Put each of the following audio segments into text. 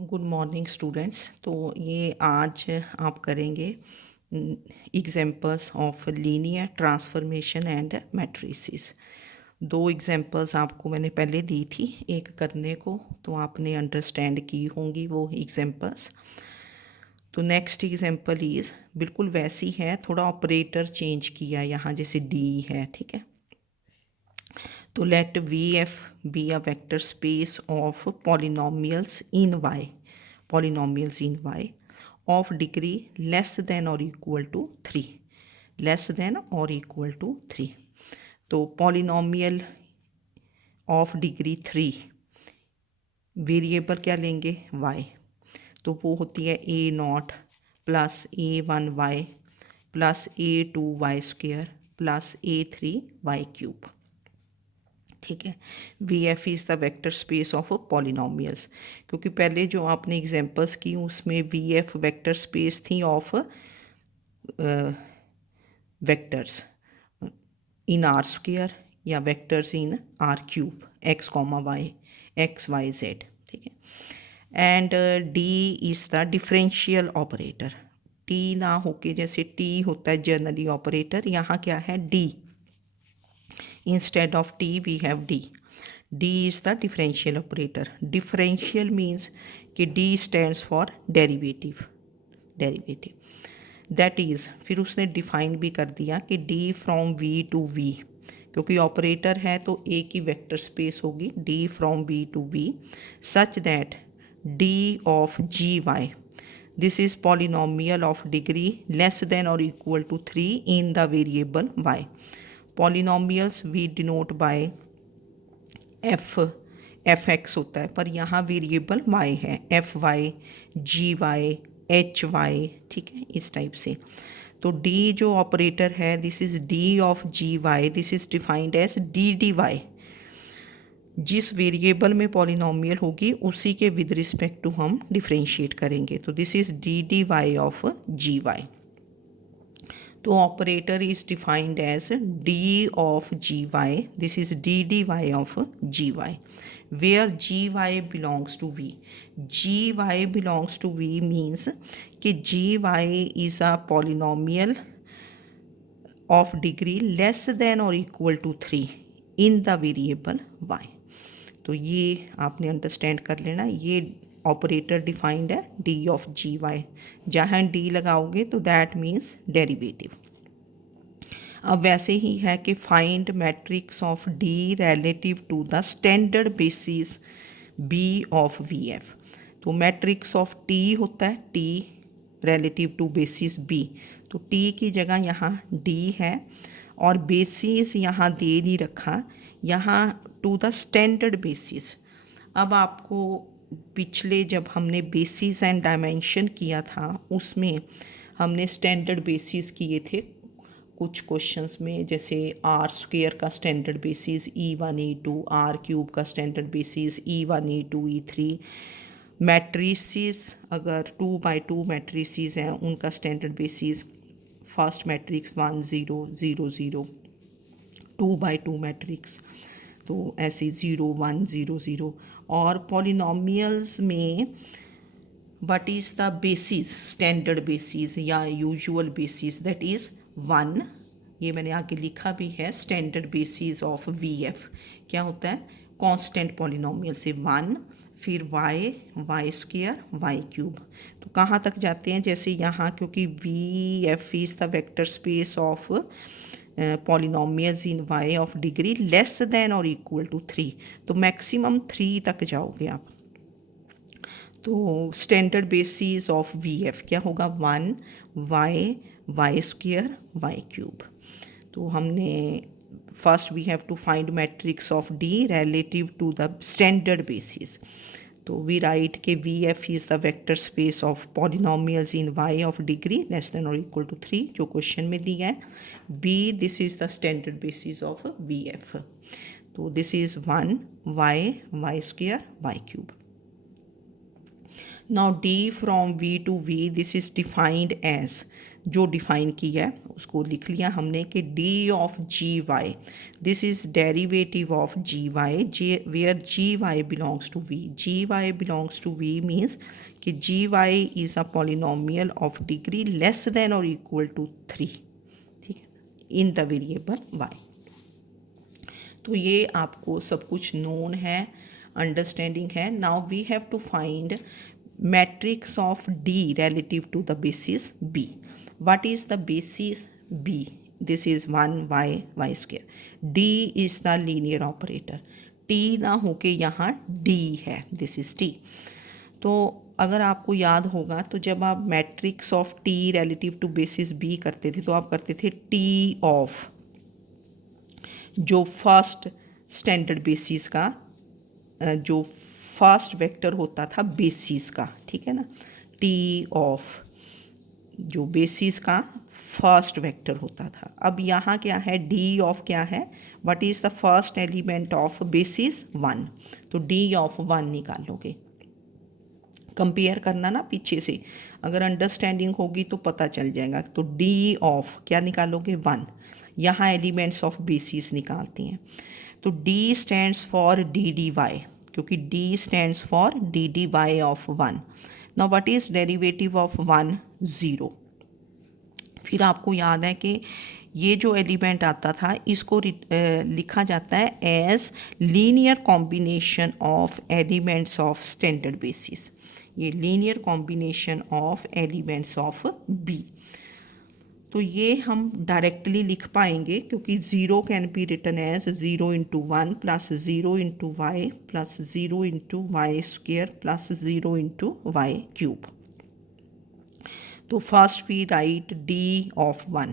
Good morning students. तो ये आज आप करेंगे examples of linear transformation and matrices. दो एग्जांपल्स आपको मैंने पहले दी थी एक करने को, तो आपने अंडरस्टैंड की होंगी वो एग्जांपल्स। तो नेक्स्ट एग्जांपल इज़ बिल्कुल वैसी है, थोड़ा ऑपरेटर चेंज किया यहाँ, जैसे डी है, ठीक है। तो let V F be a vector space of polynomials in y of degree less than or equal to 3, less than or equal to 3। तो पॉलिनॉमियल ऑफ डिग्री 3, वेरिएबल क्या लेंगे y, तो वो होती है a0 plus a1y plus a2y square plus a3y cube, ठीक है। V F is the vector space of polynomials, क्योंकि पहले जो आपने एग्जांपल्स की उसमें वी एफ वेक्टर स्पेस थी of vectors in R square या vectors in R cube X comma Y, X Y Z, ठीक है। And D is the differential operator. T ना होके, जैसे टी होता है जनरली ऑपरेटर, यहाँ क्या है D, instead of t we have d. D is the differential operator. Differential means कि d stands for derivative, that is फिर उसने डिफाइन भी कर दिया कि d from v to v, क्योंकि ऑपरेटर है तो a की वेक्टर स्पेस होगी d from v to v such that d of gy, this is polynomial of degree less than or equal to 3 in the variable y. Polynomials we denote by F X होता है, पर यहाँ variable Y है, F Y, G Y, H Y, ठीक है, इस type से। तो डी जो ऑपरेटर है, this is D of G Y, this is defined as D D Y. जिस वेरिएबल में पॉलिनॉमियल होगी उसी के विद रिस्पेक्ट टू हम डिफ्रेंशिएट करेंगे, तो this is D D Y of G Y. तो operator is defined as D of G Y, this is D D Y of G Y, where G Y belongs to V. G Y belongs to V means कि G Y is a polynomial of degree less than और equal to 3 in the variable Y. तो ये आपने understand कर लेना, ये operator defined है D of G Y, जहाँ डी लगाओगे तो दैट मीन्स डेरिवेटिव। अब वैसे ही है कि find matrix of D relative to the standard basis B of V F. तो मैट्रिक्स ऑफ टी होता है T relative to basis B, तो टी की जगह यहाँ डी है और बेसिस यहाँ दे नहीं रखा, यहाँ टू द स्टैंडर्ड बेसिस। अब आपको पिछले जब हमने बेसिस एंड डायमेंशन किया था उसमें हमने स्टैंडर्ड बेसिस किए थे कुछ क्वेश्चंस में, जैसे आर स्क्वेयर का standard basis E1 E2, R cube का standard basis E1 E2 E3, matrices अगर 2x2 मैट्रिसेस हैं उनका standard basis first matrix 1 0 0 0, 2x2 matrix तो ऐसे 0 1 0 0। और पॉलिनॉमियल्स में what is the basis, standard basis या यूजुअल बेसिस, दैट इज़ 1। ये मैंने आगे लिखा भी है, standard basis of V F क्या होता है, कांस्टेंट पॉलिनॉमियल से 1, फिर y, Y square, Y cube. तो कहाँ तक जाते हैं, जैसे यहाँ, क्योंकि V F is the vector space of polynomials in Y of degree less than और इक्वल टू 3, तो मैक्सिमम 3 तक जाओगे आप। तो standard basis of V F क्या होगा, 1 Y, Y square, Y cube. तो हमने first we have to find matrix of D relative to the standard basis. तो वी राइट के V F is the vector space of polynomials in Y of degree less than और equal to 3, जो क्वेश्चन में दिया है। B, this is the standard basis of V F, तो this is 1 Y, Y square, Y cube. Now d from v to v, this is defined as जो डिफाइन किया है उसको लिख लिया हमने कि D of G Y, this is derivative of G Y where G Y belongs to V. G Y belongs to V means कि G Y is a polynomial of degree less than और equal to 3, ठीक है, इन the variable Y. तो ये आपको सब कुछ known है, अंडरस्टैंडिंग है। Now we have to find matrix of D relative to the basis b. What is the basis b? This is 1y square. d is the linear operator. t ना होके यहाँ d है, this is t. तो अगर आपको याद होगा तो जब आप matrix of t relative to basis b करते थे तो आप करते थे t ऑफ जो फर्स्ट स्टैंडर्ड बेसिस का जो फर्स्ट वेक्टर होता था बेसिस का, ठीक है ना, टी ऑफ जो बेसिस का फर्स्ट वेक्टर होता था। अब यहाँ क्या है, डी ऑफ क्या है, what is the first element of basis 1, तो डी ऑफ 1 निकालोगे। कंपेयर करना ना पीछे से, अगर अंडरस्टैंडिंग होगी तो पता चल जाएगा। तो डी ऑफ क्या निकालोगे 1, यहाँ एलिमेंट्स ऑफ बेसिस निकालते हैं। तो D stands for D D Y, क्योंकि D stands for D D Y of 1। Now what is derivative of 1, 0। फिर आपको याद है कि ये जो एलिमेंट आता था इसको लिखा जाता है as linear combination of elements of standard basis. ये linear combination of elements of B. तो ये हम डायरेक्टली लिख पाएंगे क्योंकि 0 can be written as 0 into 1 plus 0 into Y plus 0 into Y square plus 0 into Y cube. तो first we write D of 1,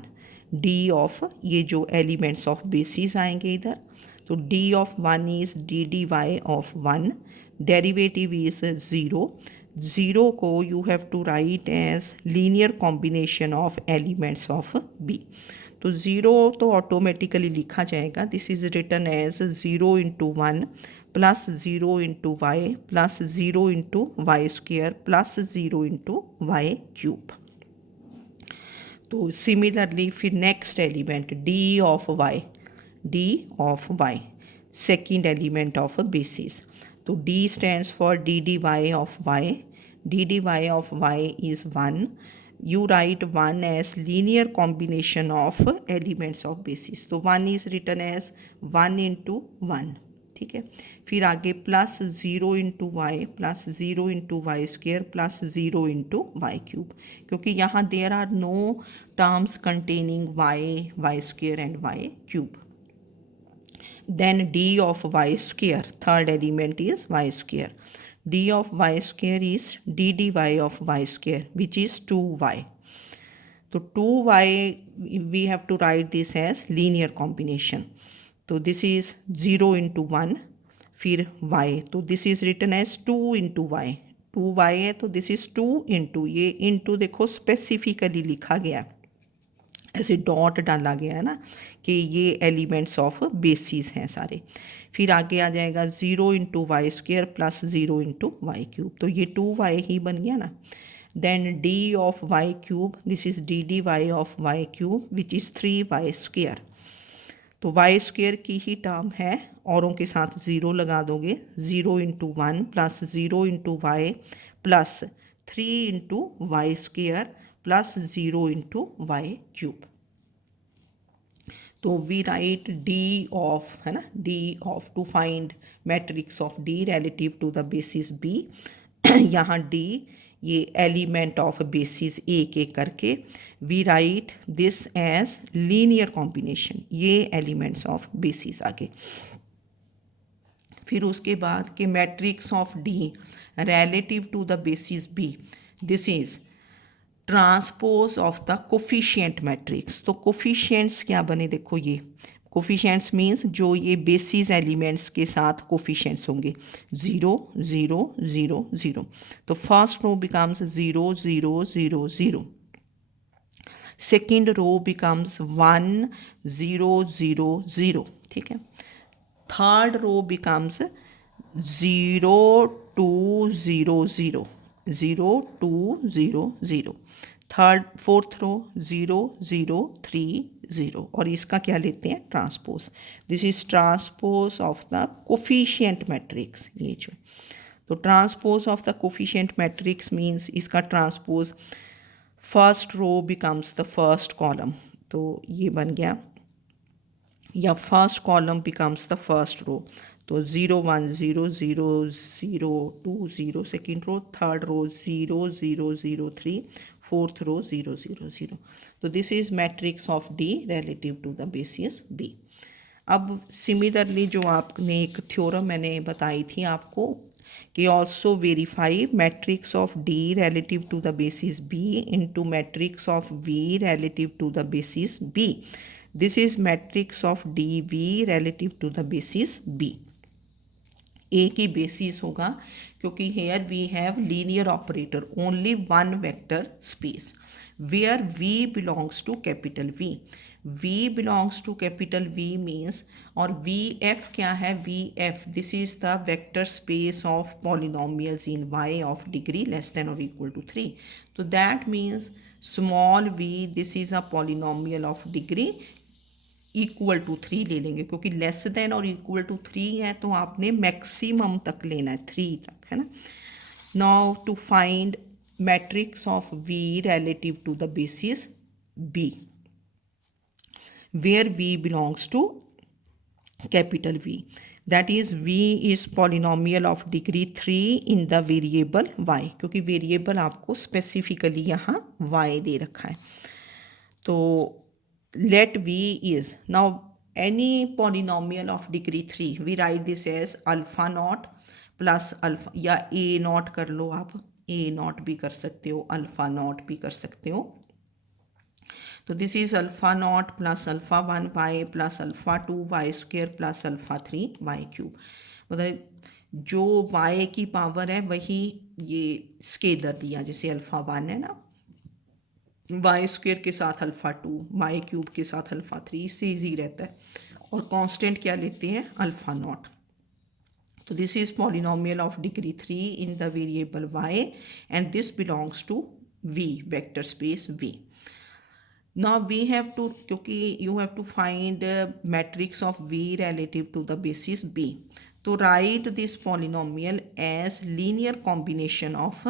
D of ये जो एलिमेंट्स ऑफ बेसिस आएंगे इधर, तो D of 1 is D D Y of 1, derivative is 0। 0 को you have to write as linear combination of elements of B. तो 0 तो automatically लिखा जाएगा, this is written as 0 into 1 plus 0 into Y plus 0 into Y square plus 0 into Y cube. तो similarly फिर next element D of y, D of y second element of basis. तो d stands for dd y of y. dd y of y is 1. You write 1 as linear combination of elements of basis. तो 1 is written as 1 into 1, ठीक है। फिर आगे plus 0 into Y plus 0 into Y square plus 0 into Y cube, क्योंकि यहाँ there are no terms containing y square and y cube. Then d of y square, third element is y square. d of y square is d dy of y square, which is 2y. So 2y we have to write this as linear combination. So this is 0 into 1, फिर y, तो this is written as 2 into y. 2y है तो this is 2 into, ये into देखो specifically लिखा गया, ऐसे dot डाला गया है ना कि ये एलिमेंट्स ऑफ बेसिस हैं सारे। फिर आगे आ जाएगा 0 into Y square plus 0 into Y cube, तो ये 2y ही बन गया ना। Then d of y cube, this is D D Y of y cube which is 3y square. तो वाई स्क्वेयर की ही टर्म है, औरों के साथ 0 लगा दोगे, 0 into 1 plus 0 into Y plus 3 into Y square plus 0 into Y cube. तो वी राइट डी ऑफ, है ना, D of to find matrix of D relative to the basis B. यहाँ डी ये एलिमेंट ऑफ बेसिस एक एक करके we write this as linear combination, ये elements of basis आगे। फिर उसके बाद के matrix of D relative to the basis B, this is transpose of the coefficient matrix. तो कोफिशिएंट्स क्या बने, देखो ये कोफिशिएंट्स मीन्स जो ये बेसिस एलिमेंट्स के साथ कोफिशिएंट्स होंगे 0 0 0 0। तो first row becomes 0 0 0 0, second row becomes 1 0 0 0, ठीक है। Third row becomes 0 2 0 0 0 2 0 0। Fourth row 0 0 3 0, और इसका क्या लेते हैं, transpose. This is transpose of the coefficient matrix. ये जो तो transpose of the coefficient matrix means इसका transpose first row becomes the first column, तो ये बन गया, या first column becomes the first row, तो 0 1 0 0 0 2 0 second row, third row 0 0 0 3, fourth row 0 0 0। तो this is matrix of D relative to the basis B. अब similarly जो आपने एक थ्योरम मैंने बताई थी आपको कि also verify matrix of D relative to the basis B into matrix of we relative to the basis B. This is matrix of D we relative to the basis B. A की basis होगा क्योंकि here we have linear operator, only one vector space where we belongs to capital V. V belongs to capital V means, और V F क्या है, V F this is the vector space of polynomials in Y of degree less than और equal to 3। तो that means small V this is a polynomial of degree equal to 3 ले लेंगे, क्योंकि less than और equal to 3 है तो आपने maximum तक लेना है, 3 तक, है ना। Now to find matrix of we relative to the basis B where we belongs to capital V, that is v is polynomial of degree 3 in the variable y, क्योंकि वेरिएबल आपको स्पेसिफिकली यहाँ y दे रखा है। तो let v is now any polynomial of degree 3, we write this as alpha naught plus alpha, या a naught कर लो आप, a naught भी कर सकते हो, अल्फा नॉट भी कर सकते हो। तो this is alpha naught plus alpha 1 Y plus alpha 2 Y square plus alpha 3 Y cube, मतलब जो y की पावर है वही ये स्केलर दिया, जैसे अल्फा 1 है ना, वाई स्क्वेयर के साथ अल्फ़ा 2, वाई क्यूब के साथ अल्फ़ा 3, इससे ईजी रहता है। और कांस्टेंट क्या लेते हैं, अल्फ़ा नॉट। तो this is polynomial of degree 3 in the variable Y and this belongs to V vector space V. Now we have to, क्योंकि you have to find matrix of we relative to the basis B, तो write this polynomial as linear combination of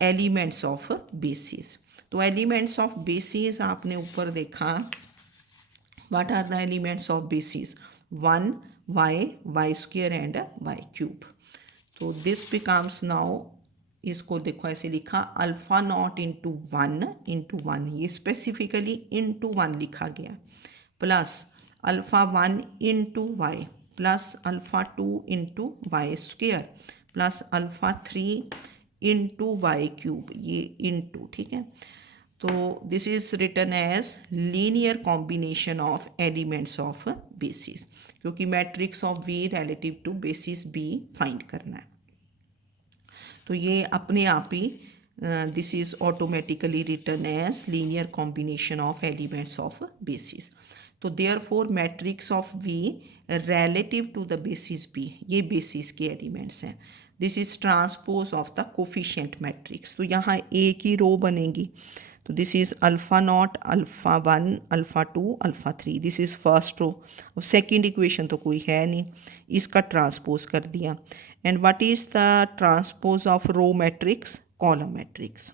elements of basis. तो elements of basis आपने ऊपर देखा, what are the elements of basis, 1 Y square and y cube. तो this becomes, now इसको देखो ऐसे लिखा, अल्फा नॉट इंटू वन, ये स्पेसिफिकली इंटू 1 लिखा गया, plus alpha 1 into Y plus alpha 2 into Y square plus alpha 3 into Y cube, ये into, ठीक है। तो this is written as linear combination of elements of basis, क्योंकि matrix of we relative to basis B find करना है। तो ये अपने आप ही this is automatically written as linear combination of elements of basis. तो therefore matrix of we relative to the basis B, ये बेसिस के एलिमेंट्स हैं। This is transpose of the coefficient matrix. तो यहाँ ए की रो बनेगी, तो this is alpha nought alpha 1 alpha 2 alpha 3, this is first row. अब second equation तो कोई है नहीं, इसका ट्रांसपोज कर दिया। And what is the transpose of row matrix, column matrix,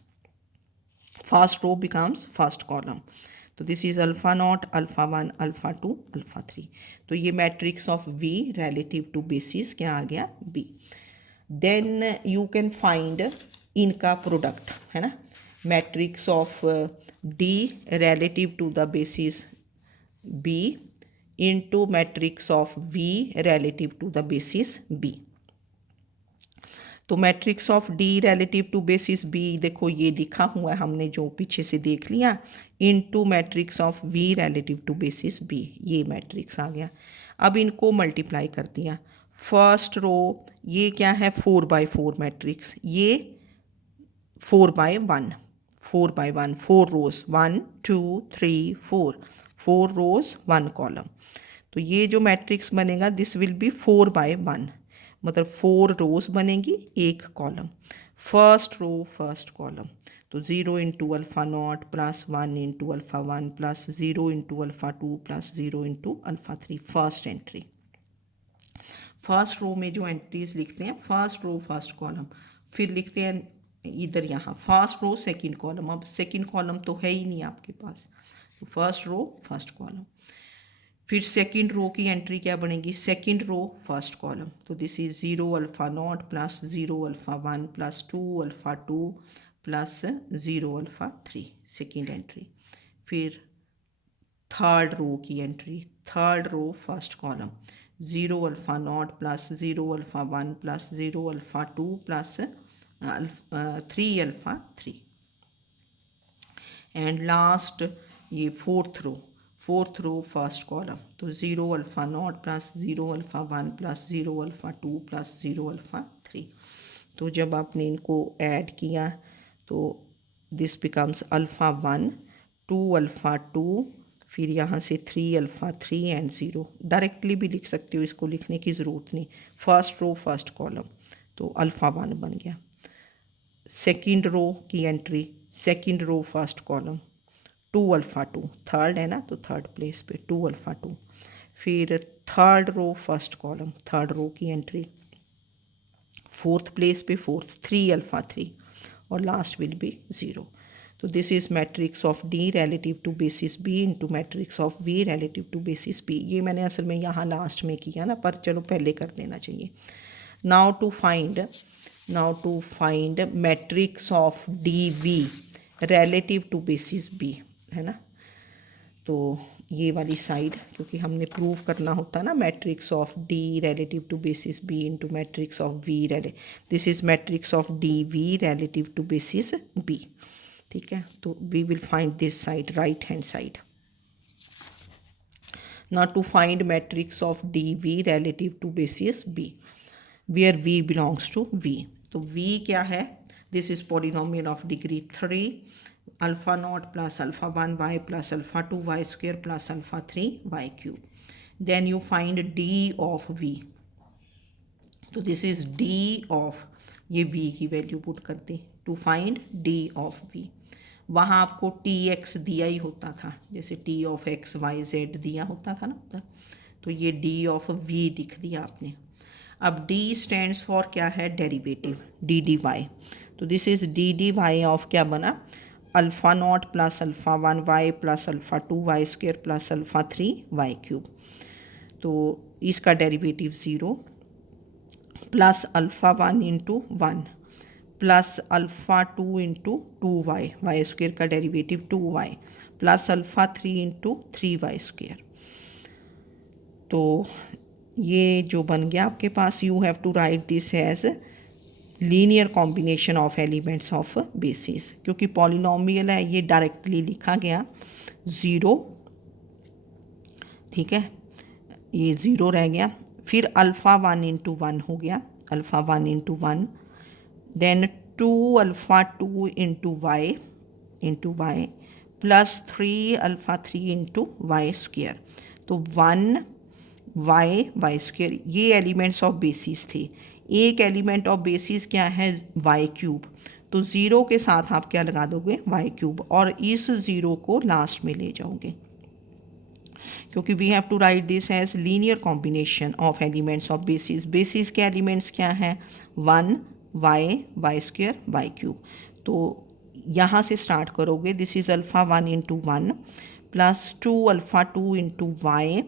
first row becomes first column. तो this is alpha nought alpha 1 alpha 2 alpha 3। तो ये matrix of we relative to basis क्या आ गया, B. Then you can find इनका product, है ना, matrix of D relative to the basis B into matrix of we relative to the basis B. तो matrix of D relative to basis B, देखो ये लिखा हुआ है हमने जो पीछे से देख लिया, into matrix of we relative to basis B, ये मैट्रिक्स आ गया। अब इनको मल्टीप्लाई कर दिया, फर्स्ट रो ये क्या है 4x4 मैट्रिक्स, ये 4x1 4 रोज 1 2 3 4 रोज 1 कॉलम। तो ये जो मैट्रिक्स बनेगा दिस विल बी 4x1, मतलब 4 रोज बनेगी 1 column, first row first column. तो 0 into alpha not plus 1 into alpha 1 plus 0 into alpha 2 plus 0 into alpha 3, first entry. First row में जो एंट्रीज लिखते हैं, फर्स्ट रो फर्स्ट कॉलम, फिर लिखते हैं इधर यहाँ फर्स्ट रो सेकंड कॉलम। अब सेकंड कॉलम तो है ही नहीं आपके पास, तो फर्स्ट रो फर्स्ट कॉलम। फिर सेकंड रो की एंट्री क्या बनेगी, सेकंड रो फर्स्ट कॉलम, तो this is 0 alpha not plus 0 alpha 1 plus 2 alpha 2 plus 0 alpha 3, second entry. फिर थर्ड रो की entry, third row first column, 0 alpha not plus 0 alpha 1 plus 0 alpha 2 plus 3 alpha 3। And last ये fourth row first column, तो 0 alpha not plus 0 alpha 1 plus 0 alpha 2 plus 0 alpha 3। तो जब आपने इनको add किया तो दिस बिकम्स अल्फ़ा 1 2 अल्फ़ा 2, फिर यहाँ से 3 अल्फ़ा 3 एंड 0। डायरेक्टली भी लिख सकते हो, इसको लिखने की ज़रूरत नहीं। फर्स्ट रो फर्स्ट कॉलम, तो अल्फ़ा 1 बन गया। सेकंड रो की entry, second row first column, 2 alpha 2, third है ना तो थर्ड प्लेस पे 2 अल्फ़ा 2। फिर third row first column, third row की एंट्री, फोर्थ प्लेस पे फोर्थ, 3 अल्फ़ा 3, और लास्ट विल बी 0। तो this is matrix of D relative to basis B into matrix of we relative to basis B. ये मैंने असल में यहाँ last में किया ना, पर चलो पहले कर देना चाहिए। Now to find matrix of D we relative to basis B, है ना। तो ये वाली साइड, क्योंकि हमने प्रूव करना होता है ना matrix of D relative to basis B into matrix of we relative, this is matrix of D we relative to basis B. ठीक है, तो we will find this side, right hand side. now to find matrix of dv relative to basis b where v belongs to v। तो v क्या है, this is polynomial of degree 3, alpha not plus alpha 1 y plus alpha 2 y square plus alpha 3 y cube. Then you find d of v, तो this is d of, ये v की value put करते to find d of v। वहाँ आपको T x दिया ही होता था, जैसे T of x Y z दिया होता था ना उधर, तो ये डी ऑफ वी लिख दिया आपने। अब डी स्टैंड्स फॉर क्या है, डेरिवेटिव, डी डी वाई। तो this is D D Y of क्या बना, alpha not plus alpha 1 Y plus alpha 2 Y square plus alpha 3 Y cube. तो इसका derivative 0 plus alpha 1 into 1 plus alpha 2 into 2y, Y square का derivative 2y plus alpha 3 into 3y square. तो ये जो बन गया आपके पास, you have to write this as linear combination of elements of basis, क्योंकि पॉलिनोमियल है ये डायरेक्टली लिखा गया 0, ठीक है, ये 0 रह गया। फिर अल्फ़ा 1 इंटू 1 हो गया, alpha 1 into 1, then 2 alpha 2 into Y plus 3 alpha 3 into Y square. तो 1 वाई स्क्वेयर, ये एलिमेंट्स ऑफ बेसिस थे। एक एलिमेंट ऑफ बेसिस क्या है, वाई क्यूब, तो 0 के साथ आप क्या लगा दोगे, वाई क्यूब, और इस 0 को लास्ट में ले जाओगे, क्योंकि we have to write this as linear combination of elements of basis. Basis के एलिमेंट्स क्या हैं, 1 वाई स्क्वेयर वाई क्यूब। तो यहाँ से स्टार्ट करोगे, this is alpha 1 into 1 plus 2 alpha 2 into Y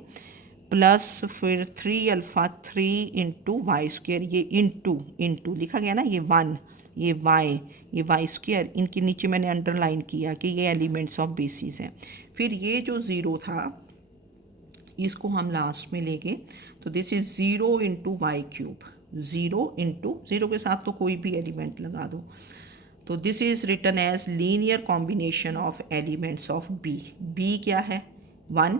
plus फिर 3 अल्फ़ा 3 इंटू वाई स्क्वेयर, ये into लिखा गया ना, ये 1 ये वाई स्क्वेयर, इनके नीचे मैंने अंडरलाइन किया कि ये एलिमेंट्स ऑफ बेसिस हैं। फिर ये जो 0 था इसको हम लास्ट में लेंगे, तो this is 0 into Y cube, 0 into 0 के साथ तो कोई भी एलिमेंट लगा दो, तो this is written as linear combination of elements of B क्या है, 1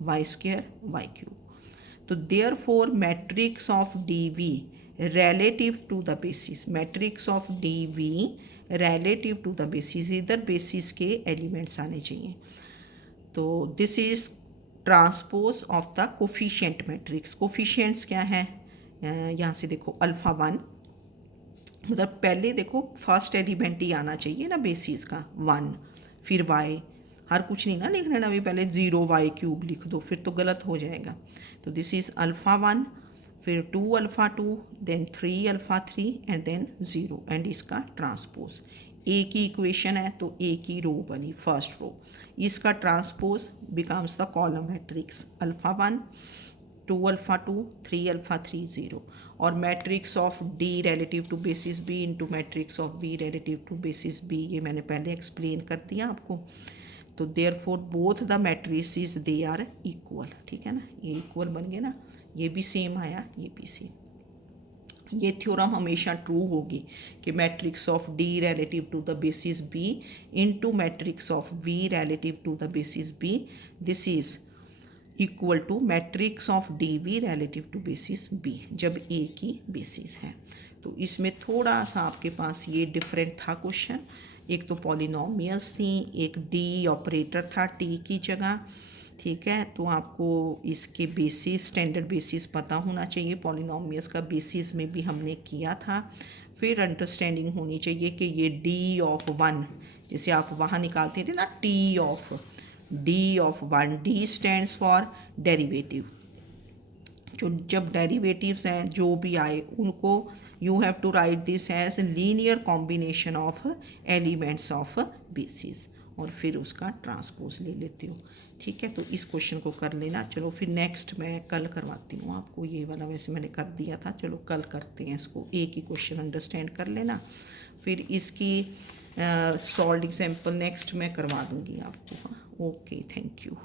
वाई स्क्वेयर वाई क्यूब। तो therefore matrix of D v relative to the basis, matrix of D v relative to the basis, इधर basis के elements आने चाहिए। तो this is transpose of the coefficient matrix. Coefficients क्या है, यहाँ से देखो, अल्फ़ा 1 मतलब पहले देखो फर्स्ट एलिमेंट ही आना चाहिए ना बेसिस का 1, फिर वाई, हर कुछ नहीं ना लिख लेना अभी, पहले 0y³ लिख दो, फिर तो गलत हो जाएगा। तो दिस इज़ α1, फिर 2 α2, देन 3 α3 एंड देन 0 एंड इसका ट्रांसपोज। ए की इक्वेशन है तो ए की रो बनी फर्स्ट रो, इसका transpose becomes the column matrix α1, 2 α2, 3 α3, 0, और matrix of D relative to basis B into matrix of B relative to basis B, ये मैंने पहले एक्सप्लेन कर दिया आपको। तो therefore both the matrices they are equal, ठीक है ना, ये इक्वल बन गए ना, ये भी सेम आया, ये भी सेम। ये थ्योरम हमेशा ट्रू होगी कि matrix of D relative to the basis B into matrix of B relative to the basis B, this is equal to matrix of D B relative to basis B, जब A की basis है। तो इसमें थोड़ा सा आपके पास ये different था क्वेश्चन, एक तो पॉलिनोमियल्स थी, एक डी ऑपरेटर था टी की जगह, ठीक है। तो आपको इसके बेसिस, स्टैंडर्ड बेसिस पता होना चाहिए, पॉलिनोमियल्स का बेसिस में भी हमने किया था। फिर अंडरस्टैंडिंग होनी चाहिए कि ये डी ऑफ 1, जैसे आप वहाँ निकालते थे ना T of D of 1, D stands for derivative, जो जब डेरिवेटिव्स हैं जो भी आए उनको you have to write this as linear combination of elements of basis, और फिर उसका ट्रांसपोज ले लेते हो, ठीक है। तो इस क्वेश्चन को कर लेना। चलो फिर नेक्स्ट मैं कल करवाती हूँ आपको, ये वाला वैसे मैंने कर दिया था, चलो कल करते हैं इसको, एक ही क्वेश्चन अंडरस्टैंड कर लेना, फिर इसकी सॉल्व एग्जाम्पल नेक्स्ट मैं करवा दूँगी आपको। Okay, thank you.